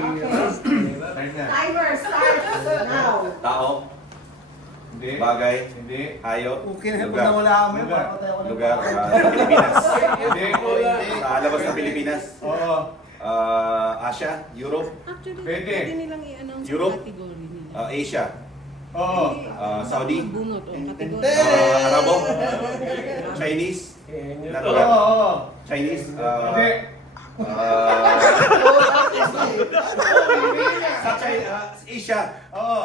Timer starts now. Tao, Hindi. bagay, Hindi. hayop, Okay na po lugar. na wala kami. Lugar. Lugar, Pilipinas. Hindi. Sa labas ng Pilipinas. Oo. Asia, Europe, Actually, Pwede. pwede nilang i-announce Europe? yung category nila. Asia, Oo. Saudi, Bunot o category. Arabo, Chinese, Oo. natural, Oo. Chinese, Hindi. sa China, Asia, Oo.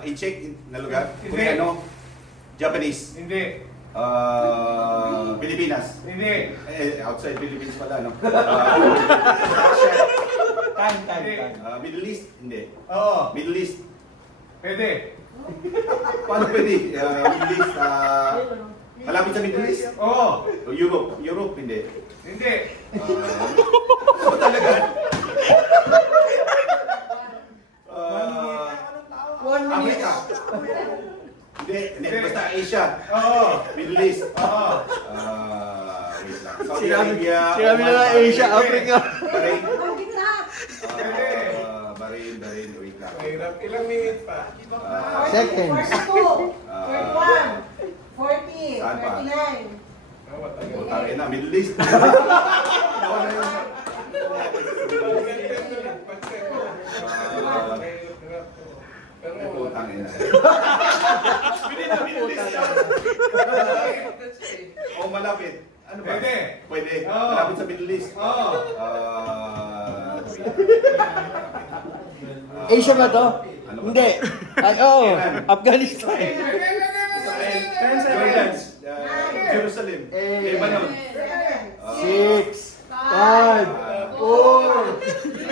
i-check na lugar, Hindi. Koreano, Japanese, Hindi. Pilipinas, Hindi. outside Philippines pala, no? Time. Middle East, hindi. Oo. Middle East, Pwede. paano pwede? Middle East, malapit sa Middle East? Oo. Europe, hindi. Hindi. Ano talaga? Africa. Hindi, basta Asia. Oo. Middle East. Oo. Wait lang. Saudi Sinabi Arabia. sinabi Oman, na Asia, Bahrain. Africa. Bahrain. Ang bigat. Bahrain, wait lang. Mahirap. Ilang minute pa? Seconds. 42, 41, 40, Saan pa? 39. Putang ina, Middle East. Putang ina. O malapit. Ano ba? Pwede. Pwede. Oo. Malapit sa Middle East. Oo. Asia ba to? Ano ba? Hindi. Ay, oo. Iran. Afghanistan. Jordan. Jerusalem. Eh. Lebanon. 7, 6, 5, 4,